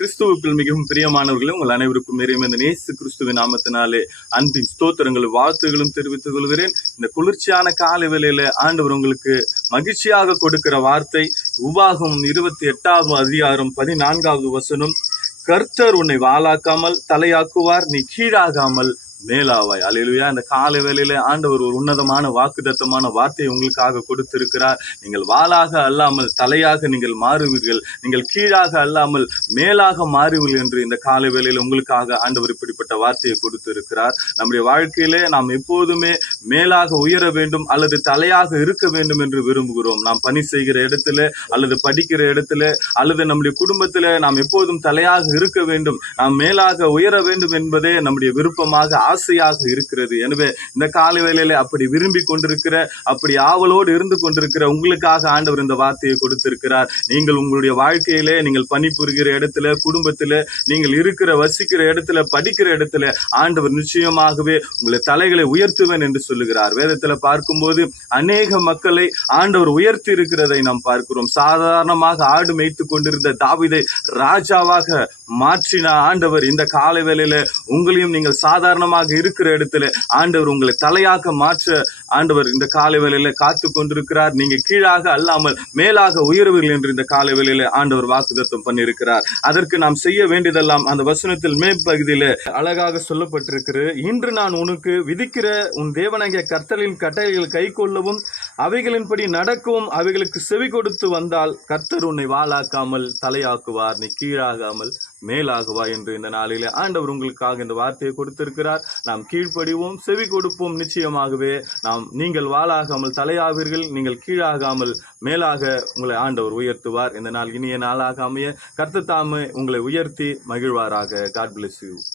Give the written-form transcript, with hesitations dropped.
கிறிஸ்துவுக்குள் மிகவும் பிரியமானவர்களும் உங்கள் அனைவருக்கும் இந்த இயேசு கிறிஸ்துவின் நாமத்தினாலே அன்பின் ஸ்தோத்திரங்களும் வாழ்த்துகளும் தெரிவித்துக் கொள்கிறேன். இந்த குளிர்ச்சியான காலை வேளையில ஆண்டவர் உங்களுக்கு மகிழ்ச்சியாக கொடுக்கிற வார்த்தை உபாகமம் 28வது அதிகாரம் 14வது வசனம். கர்த்தர் உன்னை வாளாக்காமல் தலையாக்குவார், நீ கீழாகாமல் மேலாவாய். அல்லேலூயா. இந்த காலை வேளையில ஆண்டவர் ஒரு உன்னதமான வாக்குத்தத்தமான வார்த்தையை உங்களுக்காக கொடுத்திருக்கிறார். நீங்கள் வாளாக அல்லாமல் தலையாக நீங்கள் மாறுவீர்கள், நீங்கள் கீழாக அல்லாமல் மேலாக மாறுவீர்கள் என்று இந்த காலை வேளையில உங்களுக்காக ஆண்டவர் இப்படிப்பட்ட வார்த்தையை கொடுத்திருக்கிறார். நம்முடைய வாழ்க்கையிலே நாம் எப்போதுமே மேலாக உயர வேண்டும் அல்லது தலையாக இருக்க வேண்டும் என்று விரும்புகிறோம். நாம் பணி செய்கிற இடத்துல அல்லது படிக்கிற இடத்துல அல்லது நம்முடைய குடும்பத்துல நாம் எப்போதும் தலையாக இருக்க வேண்டும், நாம் மேலாக உயர வேண்டும் என்பதே நம்முடைய விருப்பமாக ஆசையாக இருக்கிறது. எனவே இந்த காலை வேளையில அப்படி விரும்பி கொண்டிருக்கிற, அப்படி ஆவலோடு இருந்து கொண்டிருக்கிற உங்களுக்காக ஆண்டவர் இந்த வார்த்தையை கொடுத்திருக்கிறார். நீங்கள் உங்களுடைய வாழ்க்கையிலே நீங்கள் பணிபுரிகிற இடத்துல, குடும்பத்துல, நீங்கள் இருக்கிற வசிக்கிற இடத்துல, படிக்கிற இடத்துல ஆண்டவர் நிச்சயமாகவே உங்களை தலைகளை உயர்த்துவேன் என்று சொல்லுகிறார். வேதத்துல பார்க்கும்போது அநேக மக்களை ஆண்டவர் உயர்த்தி இருக்கிறதை நாம் பார்க்கிறோம். சாதாரணமாக ஆடு மேய்த்து கொண்டிருந்த தாவீதை ராஜாவாக மாற்றின ஆண்டவர் இந்த காலை வேளையில உங்களையும் நீங்கள் சாதாரணமாக இருக்கிற இடத்துல ஆண்டவர் உங்களை தலையாக மாற்ற ஆண்டவர் இந்த காலை வேளையில காத்து கொண்டிருக்கிறார். நீங்க கீழாக அல்லாமல் மேலாக உயர்வீர்கள் என்று இந்த காலை வேளையில ஆண்டவர் வாக்குத்தத்தம் பண்ணியிருக்கிறார். அதற்கு நாம் செய்ய வேண்டியதெல்லாம் அந்த வசனத்தில் மேற்பகுதியில அழகாக சொல்லப்பட்டிருக்கிறது. இன்று நான் உனக்கு விதிக்கிற உன் தேவனாகிய கர்த்தரின் கட்டளைகள் கை கொள்ளவும் அவைகளின்படி நடக்கவும் அவைகளுக்கு செவி கொடுத்து வந்தால் கர்த்தர் உன்னை வாளாக்காமல் தலையாக்குவார், நீ கீழாகாமல் மேலாகுவா என்று இந்த நாளிலே ஆண்டவர் உங்களுக்காக இந்த வார்த்தையை கொடுத்திருக்கிறார். நாம் கீழ்ப்படிவோம், செவி கொடுப்போம். நிச்சயமாகவே நீங்கள் வாளாகாமல் தலையாவீர்கள், நீங்கள் கீழாகாமல் மேலாக உங்களை ஆண்டவர் உயர்த்துவார். இந்த நாள் இனிய நாளாக அமைய கர்த்தர் தாமே உங்களை உயர்த்தி மகிழ்வாராக. God bless you.